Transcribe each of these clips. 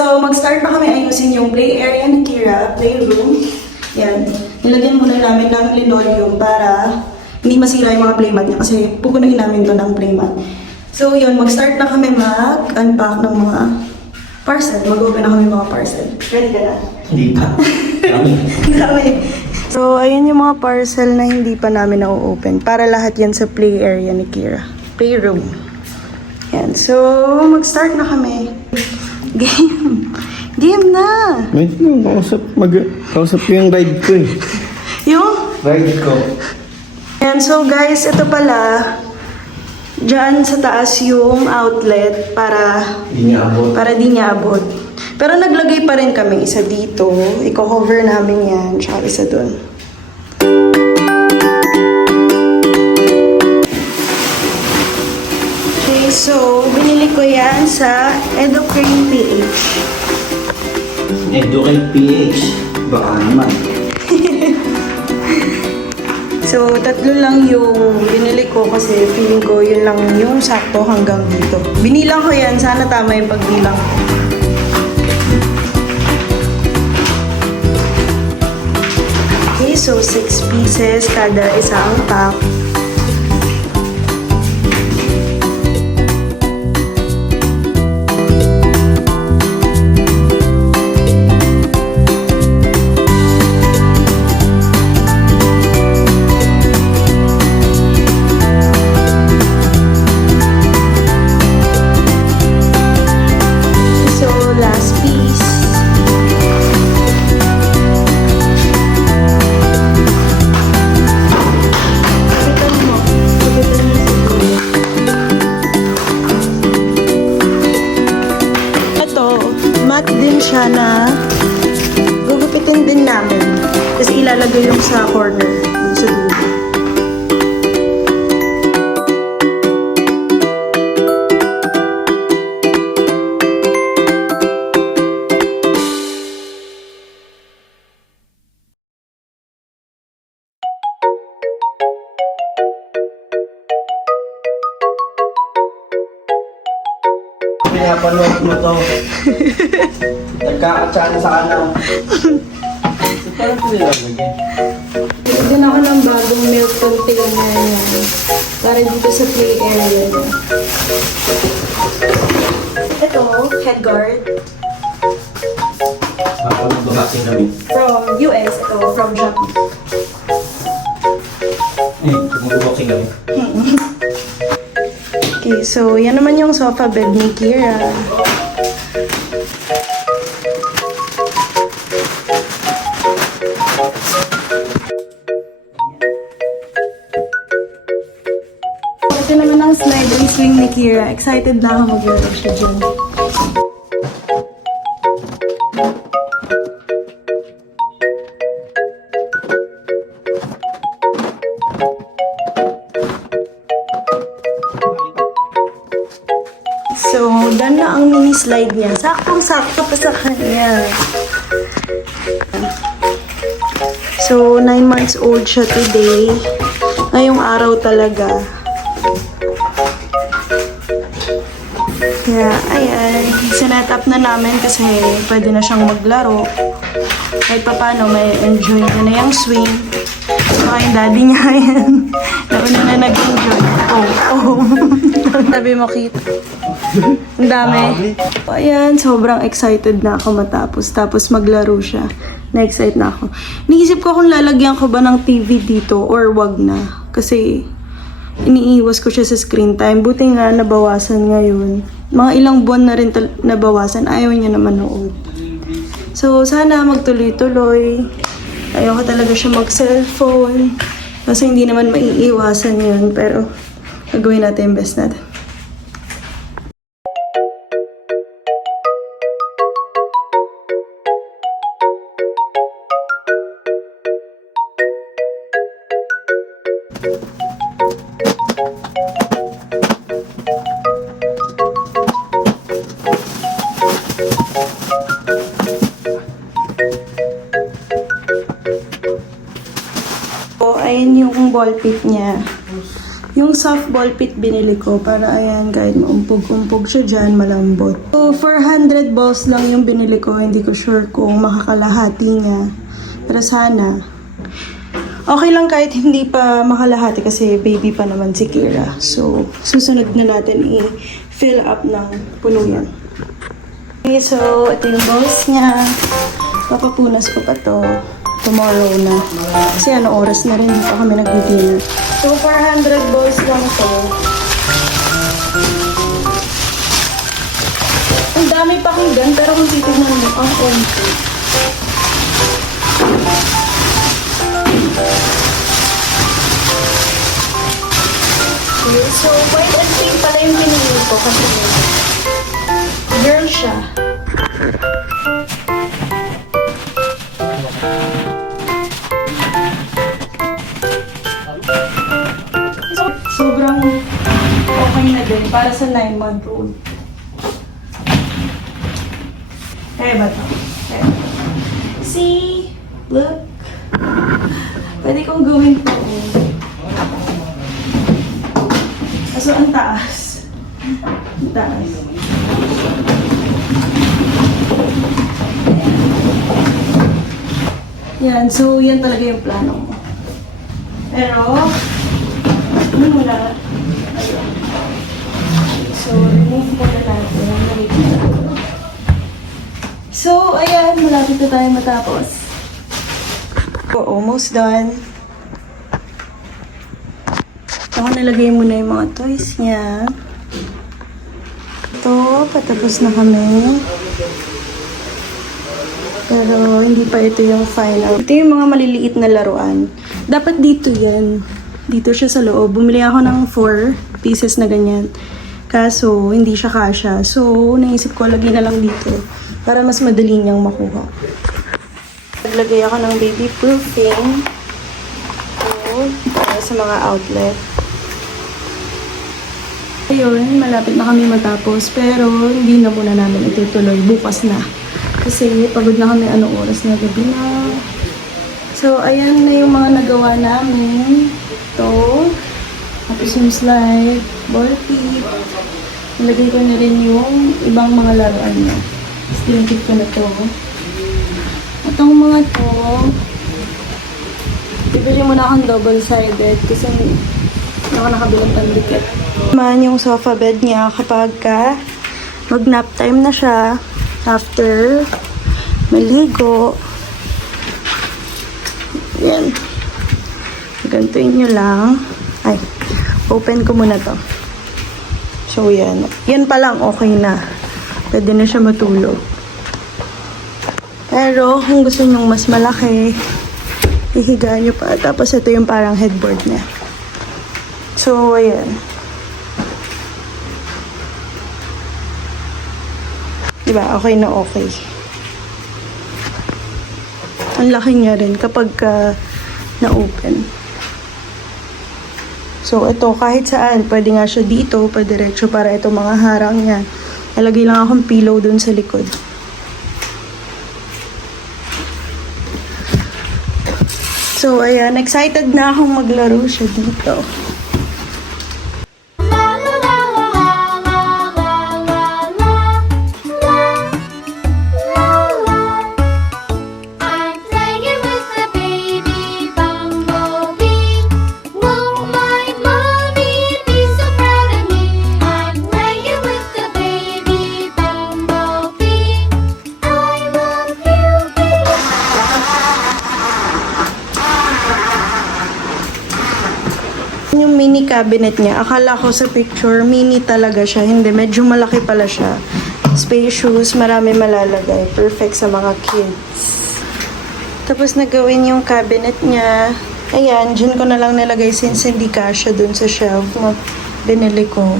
so mag-start na kami ayusin yung play area ni Kira, playroom. Yan. Nilagyan muna namin ng linoleum para hindi masira yung mga playmat niya kasi pupunuin namin to ng playmat. So yun, mag-start na kami mag-unpack ng mga parcel. Mag-open na kami mga parcel. Ready ka na? Hindi pa. Dami. So, ayun yung mga parcel na hindi pa namin na-open. Para lahat yan sa play area ni Kira. Playroom. Yan. So, mag-start na kami. Game. Game na! Wait lang, kausap ko yung ride ko eh. Yung? Ride ko. Yan. So, guys, ito pala. Diyan sa taas yung outlet para Hindi niya abot. di niya abot. Pero naglagay pa rin kami isa dito. Iko-cover namin yan. Tsaka isa dun. Okay, so binili ko yan sa Educrane PH. Educate PH. Baka naman. So, tatlo lang yung binili ko kasi feeling ko yun lang yung sakto hanggang dito. Binilang ko yan. Sana tama yung pagbilang ko. Okay, so 6 pieces kada isang pack. So, last piece. Kapitan mo. Kapitan mo siguro. Ito, matte din siya na gugupitin din namin. Kasi ilalagay yung sa corner. Dun sa dulo. Pinapanood mo to. Nagkakatsana sa kanal. So, parang ito nilalagay. Bigyan ako ng bagong milk container yan. Para dito sa play area niya. Ito, head guard. Mapapababasing kami. From US. Ito, from Shopee. Tumubuksin kami. Okay, so yan naman yung sofa bed ni Kira. Ito naman ang sliding swing ni Kira. Excited na ako maglaro siya dyan. So, done na ang mini slide niya. Saktong-sakto pa sa kanya. So, 9 months old siya today. Ngayong araw talaga. Kaya, ayan. Sinet up na namin kasi pwede na siyang maglaro. Kahit pa paano, may enjoy niya na yung swing. Saka yung daddy niya, ayan. Nauna na nag-enjoy. Oh. Sabi mo, kita. Ang dami. Ayan, sobrang excited na ako matapos. Tapos maglaro siya. Na-excite na ako. Niisip ko kung lalagyan ko ba ng TV dito or wag na. Kasi iniiwas ko siya sa screen time. Buti nga nabawasan ngayon. Mga ilang buwan na rin nabawasan. Ayaw niya na manood. So, sana magtuloy-tuloy. Ayaw ko talaga siya mag-cellphone. Kasi hindi naman maiiwasan yun. Pero gagawin natin yung best natin. So, ayun yung ball pit niya. Yung soft ball pit binili ko para ayan kahit maumpog-umpog siya dyan, malambot. So 400 balls lang yung binili ko. Hindi ko sure kung makakalahati niya. Pero sana. Okay lang kahit hindi pa makalahati kasi baby pa naman si Kira. So susunod na natin i-fill up ng puno yan. Okay, so ito yung balls niya. Papapunas ko pa to tomorrow na. Kasi ano oras na rin, hindi pa kami nag-dinner. So, 400 balls lang to. Ang dami pakinggan, pero kung titignan mo, ang konti. Okay, so white and pink pala yung pinili ko kasi girl siya. Sobrang okay na din para sa 9-month-old. Kaya ba ito? Kaya. See? Look. Pwede kong gawin ito. Kaso ang taas. Ang taas. Yan. So, yan talaga yung plano mo. Pero, ano muna? Ayun. So, remove muna natin. So, ayan. Malapit na tayo matapos. We're almost done. Ako nalagay muna yung mga toys niya. Ito, patapos na kami. Pero, hindi pa ito yung final. Ito yung mga maliliit na laruan. Dapat dito yan. Dito siya sa loob. Bumili ako ng 4 pieces na ganyan. Kaso, hindi siya kasya. So, naisip ko, lagay na lang dito. Para mas madali niyang makuha. Naglagay ako ng baby proofing. Para sa mga outlet. Ayun, malapit na kami matapos. Pero, hindi na muna namin itutuloy. Bukas na. Kasi, pagod na kami. Anong oras na? Gabi na. So, ayan na yung mga nagawa namin. Ito. Tapos yung slide. Ball pit. Nilagay ko na rin yung ibang mga laruan niya. Tapos tinitip ko na ito. Itong mga to, bibili muna akong double-sided kasi hindi ako nakabilang pandikit. Naman yung sofa bed niya kapag mag-nap time na siya after maligo. Yan. Gantuin nyo lang. Ay, open ko muna to. So, yan. Yan pa lang, okay na. Pwede na siya matulog. Pero, kung gusto nyo mas malaki, ihiga nyo pa. Tapos, ito yung parang headboard niya. So, ayan. Diba? Okay na okay. Ang laki niya rin kapag na-open. So, ito, kahit saan, pwede nga siya dito, padiretso para ito mga harang niya. Nalagay lang akong pillow dun sa likod. So, ayan, excited na akong maglaro siya dito. Yung mini cabinet niya, akala ko sa picture, mini talaga siya. Hindi, medyo malaki pala siya. Spacious, marami malalagay. Perfect sa mga kids. Tapos nagawin yung cabinet niya. Ayan, dyan ko na lang nilagay since hindi kasya dun sa shelf na binili ko.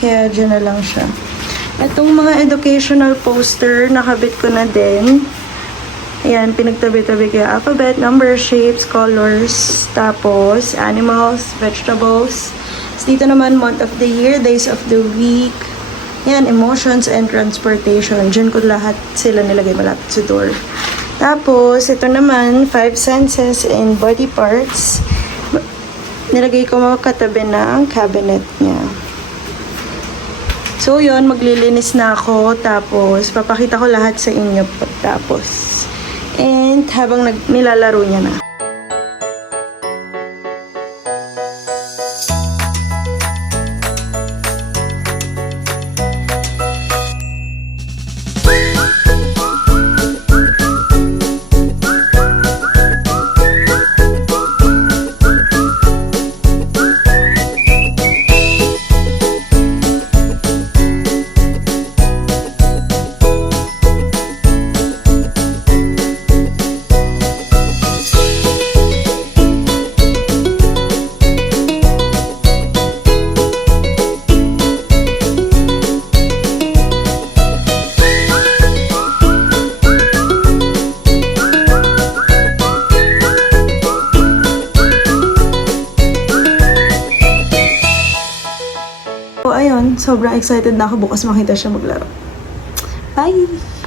Kaya dyan na lang siya. Itong mga educational poster, nakabit ko na din. Ayan, pinagtabi-tabi ko yung alphabet, number, shapes, colors, tapos animals, vegetables. Tapos dito naman, month of the year, days of the week. Ayan, emotions and transportation. Diyan ko lahat sila nilagay malapit sa door. Tapos, ito naman, 5 senses and body parts. nilagay ko mga katabi ng cabinet niya. So, yun, maglilinis na ako. Tapos, papakita ko lahat sa inyo pagtapos. And, habang nilalaro niya na. So, ayun, sobrang excited na ako bukas makita siya maglaro. Bye!